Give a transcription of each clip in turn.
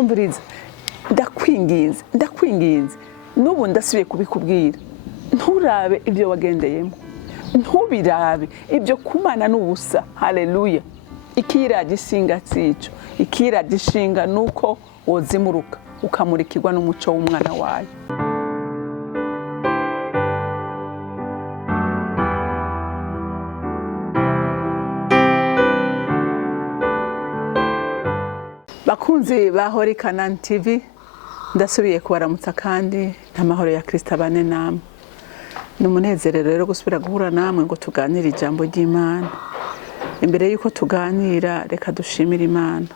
umviriza ndakwinginze n'ubu ndasubiye kubikubwira nturabe ibyo wagendeyemo ntubirabe ibyo kumana n'ubusa haleluya ikiragisinga tsico ikiragishinga nuko wozimuruka ukamurikirwa n'umuco w'umwana wayo bakunzi bahori Kanani TV ndasubiye kubaramutsa kandi n'amahoro ya Kristo abane namwe n'umunezero rero gusubira guhura namwe ngo tuganire ijambo ry'Imana. Imbere yuko tuganira reka dushimire Imana.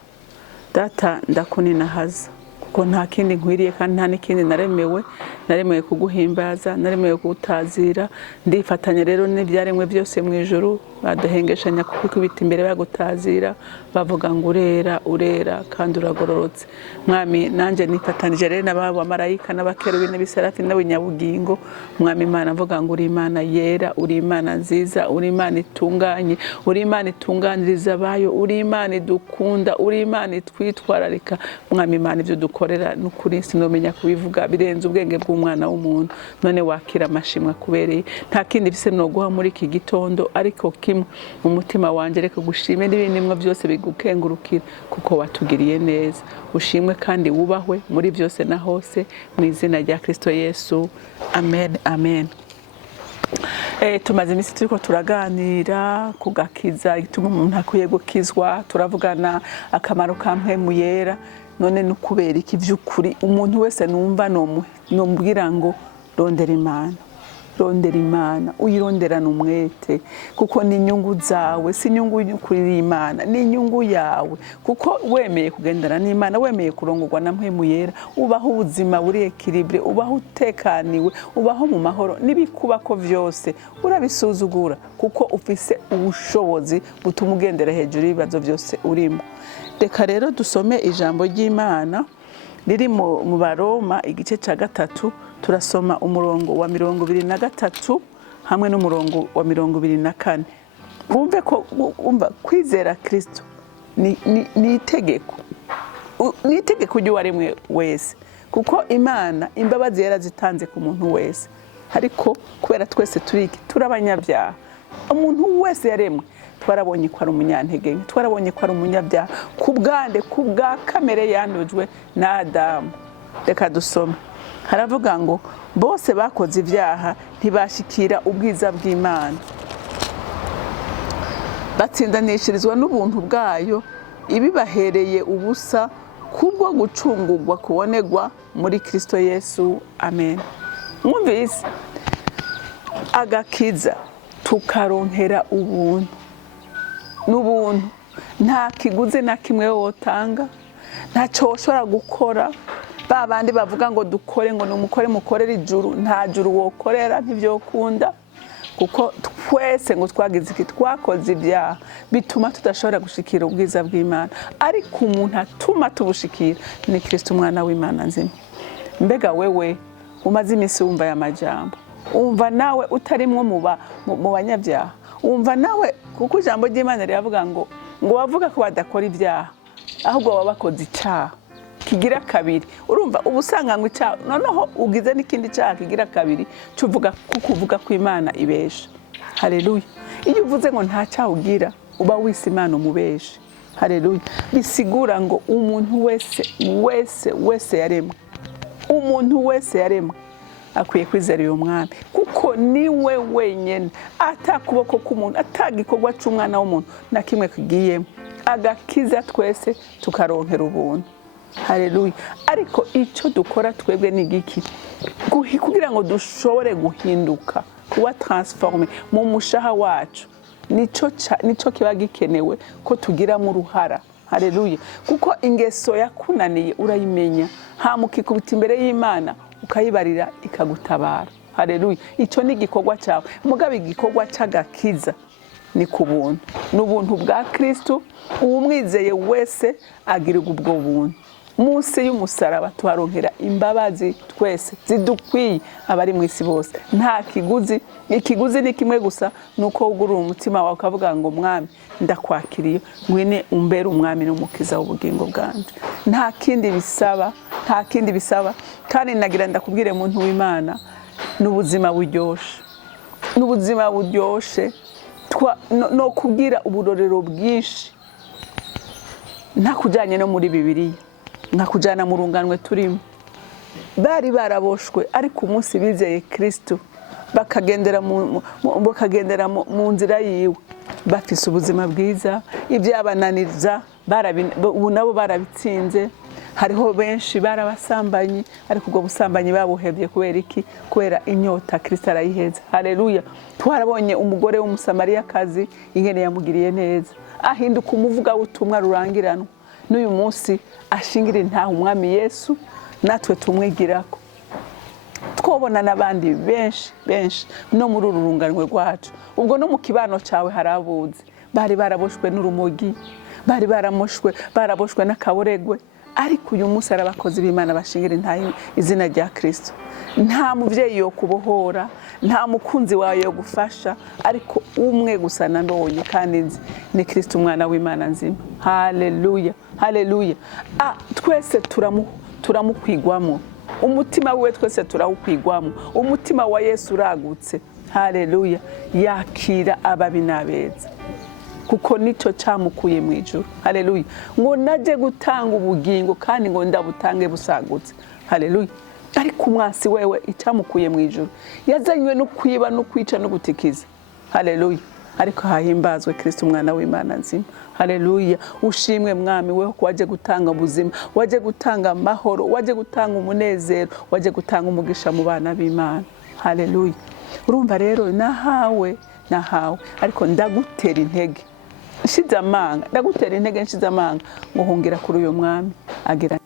Data ndakuninahaza kuko nta kindi nkwiriye kandi nta n'ikindi naremewe kuguhimbaza, naremewe kugutazira. Ndifatanya rero n'ibyaremwe byose mu ijuru badahengeshanya kubikubita imbere bagutazira bavuga ngo urera kandi uragororotse. Mwami nanje nifatanije rero n'ababo marayika n'abakerubi n'ibiserafi n'abinyabugingo. Mwami Imana mvuga ngo uri Imana yera, uri Imana nziza, uri Imana itunganye, uri Imana itunganiriza abayo, uri Imana idukunda, uri Imana itwitwararika. Mwami Imana ibyo dukorera n'ukuri sinomenya kubivuga birenze ubwenge bw'umwana w'umuntu. None wakira amashimwe kubereye. Nta kindi bise no guha muri iki gitondo ariko kimwe umutima wanje reka gushime n'ibindi mwe byose bigukengurukira kuko watugiriye neza. Ushimwe kandi wubahwe muri byose na hose mu izina rya Kristo Yesu. Amen, amen. Tumaze iminsi turiko turaganira kugakiza ituma umuntu akwiye gukizwa, turavugana akamaro ka mpemu yera. None nukubera iki by'ukuri umuntu wese numva nombwira ngo rondera Imana uyironderana umwete kuko ni inyungu zawe, si inyungu kuri Imana, ni inyungu yawe kuko wemeye kugendana n'Imana, wemeye kurongorwa na mpemu yera, ubaho ubuzima buri equilibre, ubaho utekaniwe, ubaho mu mahoro. Nibikubako vyose urabisuzugura kuko ufise ubushobozi butuma ugendera hejuru y'ibibazo byose urimo. Reka rero dusome ijambo ry'Imana riri mu Baroma igice ca 3. Turasoma umurongo wa 23 hamwe n'umurongo wa 24. Bumve ko kwizera Kristo ni itegeko. Ni itegeko ry'uwaremwe wese kuko Imana imbabazi yarazitanze ku muntu wese. Ariko kubera twese turabanyabyaha, umuntu wese yaremwe twarabonye ko ari umunyantege, twarabonye ko ari umunyabyaha kubwa kamere yandujwe na Adamu. Reka dusome. Haravuga ngo bose bakoze ibyaha ntibashikira ubwiza bw'Imana, batsindanishirizwa n'ubuntu bwayo ibibahereye ubusa kubwo gucungurwa kubonegwa muri Kristo Yesu. Amen. Mwumvise agakiza tukaronkera ubuntu n'ubuntu, nta kiguzi na kimwe wotanga, nta cyo ushobora gukora. Babandi bavuga ngo dukore ngo mukorera ijuru, nta juru wokorera ntivyokunda kuko twese ngo twagize iki twakoze ibyaha bituma tudashobora gushikira ubwiza bw'Imana. Ariko umuntu atuma tubushikira ni Kristo umwana w'Imana nzima. Mbega wewe umaze iminsi wumva aya majambo, umva nawe utarimwo mu banyabyaha, umva nawe kuko ijambo ry'Imana riravuga ngo bavuga ko badakora ibyaha ahubwo baba bakoze icyaha kigira kabiri. Urumva ubusanganywe icyaha noneho ugize n'ikindi cyaha kigira kabiri cuvuga kuvuga ko Imana ibesha. Haleluya. Iyo uvuze ngo nta cyaha ugira uba wise Imana umubesha. Haleluya. Bisigura ngo umuntu wese yaremwe, umuntu wese yaremwe akwiye kwizera uyu mwami kuko niwe wenyene, atakuboko k'umuntu, atagikorwa c'umwana w'umuntu na kimwe kigiyemo. Agakiza twese tukaronkera ubuntu. Haleluya. Ariko icyo dukora twebwe ni giki kugira ngo dushobore guhinduka, kuba transforme mu mushaha wacu. Nico kiba gikenewe ko tugiramo uruhara. Haleluya. Kuko ingeso yakunaniye urayimenya, hamukikubita imbere y'Imana ukayibarira ikagutabara. Haleluya. Icyo ni igikorwa cyawe. Mugabe igikorwa cy'agakiza ni kubuntu, n'ubuntu bwa Kristo. Uwumwizeye wese agirirwa ubwo buntu. munsi y'umusaraba tuharonkera imbabazi twese zidukwiye abari mu isi bose. Nta kiguzi, ikiguzi ni kimwe gusa, nuko ugurura umutima wawe ukavuga ngo mwami ndakwakiriye, ngwine umbere umwami n'umukiza w'ubugingo bwanje. Nta kindi bisaba, nta kindi bisaba. Kandi nagira ndakubwire muntu w'Imana, n'ubuzima buryoshe, n'ubuzima buryoshe, no kubwira uburorero bwinshi nta kujyanye no muri Bibiliya, nka kujyana mu runganwe turimo. Bari baraboshwe ariko umunsi bizeye Kristo bakagendera mu nzira yiwe, bafise ubuzima bwiza, ibyabananiza ubu nabo barabitsinze. Hariho benshi barabasambanyi ariko ubwo busambanyi babuhevye kubera iki? Kubera inyota Kristo arayiheza. Haleluya. Twarabonye umugore w'umusamariyakazi ingene yamugiriye neza, ahinduka umuvuga ubutumwa rurangiranwa. N'uyu munsi ashingira intaha umwami Yesu, natwe tumwigirako. Twobona n'abandi benshi no muri uru runganwe rwacu. Ubwo no mu kibano cawe harabuze, bari baraboshwe n'urumogi, bari baraboshwe n'akaboregwe, ariko uyu munsi arabakozi b'Imana bashingira intaha izina rya Kristo. Nta muvyeyi yo kubohora, nta mukunzi wawe yo gufasha, ariko umwe gusa nanone kandi nzi ni Kristo umwana w'Imana nzima. Haleluya, haleluya. Twese turamukwigwamo, umutima wiwe twese turawukwigwamo. Umutima wa Yesu uragutse. Haleluya. Yakira ababi n'abeza, kuko nico camukuye mu ijuru. Haleluya. Ngo naje gutanga ubugingo kandi ngo ndabutange busagutse. Haleluya. Ariko umwasi wewe icamukuye mu ijuru yazanywe no kwiba no kwica no gutikiza. Haleluya. Ariko hahimbazwe Kristo umwana w'Imana nzima. Haleluya. Ushimwe mwami weho ko waje gutanga ubuzima, waje gutanga amahoro, waje gutanga umunezero, waje gutanga umugisha mu bana b'Imana. Haleluya. Urumva rero nahawe ariko ndagutera intege, nshize amanga, ndagutera intege nshize amanga ngo hongera kuri uyo mwami agira.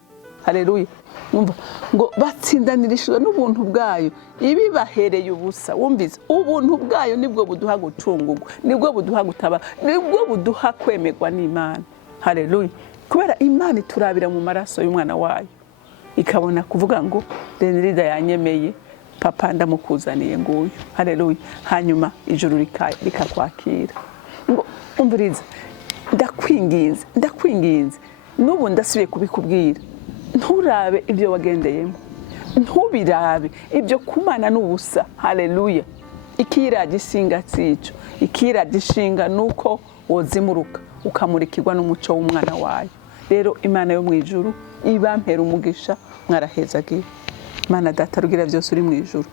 Haleluya. Numva ngo batsindanirishwe n'ubuntu bwayo ibibahereye ubusa. Wumvize, ubuntu bwayo nibwo buduha gucungurwa, nibwo buduha gutaba, nibwo buduha kwemerwa n'Imana. Haleluya. Kubera Imana iturabira mu maraso y'umwana wayo, ikabona kuvuga ngo Renilde yanyemeye, papa ndamukuzaniye nguyu. Haleluya. Hanyuma ijuru rikakwakira. Ngo umviriza, ndakwinginze n'ubu ndasubiye kubikubwira, nturabe ibyo wagendeyemo, ntubirabe ibyo kumana n'ubusa. Haleluya. Ikiragishinga tsico, ikiragishinga nuko wozimuruka ukamurikirwa n'umuco w'umwana wayo. Rero Imana yo mu ijuru ibampera umugisha, mwarahezagiye. Mana data rugira byose uri mu ijuru,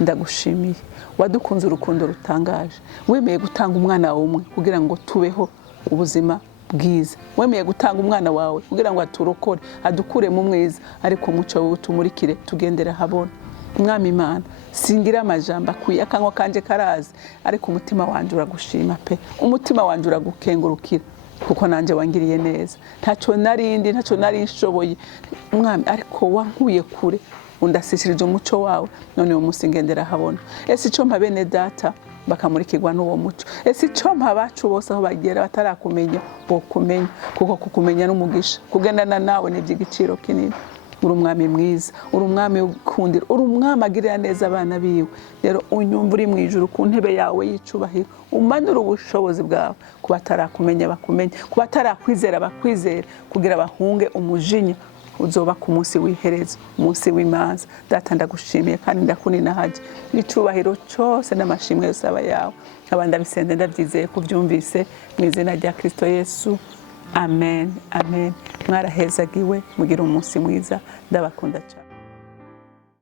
ndagushimiye. Wadukunze urukundo rutangaje, wemeye gutanga umwana wawe umwe kugira ngo tubeho ubuzima bwiza. Wemeye gutanga umwana wawe kugira ngo aturokore, adukure mu mwiza, ariko umuco wawe utumurikire tugendera habona. Mwami Imana, singira amajambo akwiye, akanwa kanje karazi, ariko umutima wanje uragushima pe, umutima wanje uragukengurukira, kuko nanje wangiriye neza. Ntaco nari nshoboye mwami, ariko wankuye kure undasishirije umuco wawe, none uwo munsi ngendera habona. Ese ico mpa bene data bakamurikirwa n'uwo muco, ese ico mpa abacu bose aho bagera batarakumenya bokumenya, kuko kukumenya n'umugisha, kugendana nawe ni iby'igiciro kinini. Uri umwami mwiza, uri umwami ukundira, uri umwami agirira neza abana biwe. Rero unyumva uri mu ijuru ku ntebe yawe y'icubahiro, umanura ubushobozi bwawe ku batarakumenya bakumenye, ku batarakwizera bakwizera, kugira bahunge umujinya uzoba ku munsi w'iherezo, umunsi w'imanza. Data ndagushimiye kandi ndakuninahaje, n'icubahiro cyose n'amashimwe yose aba yawe. Abandi abisende ndabyizeye kubyumvise mu izina rya Kristo Yesu. Amen, amen. Mwarahezagiwe, mugira umunsi mwiza, ndabakunda cyane.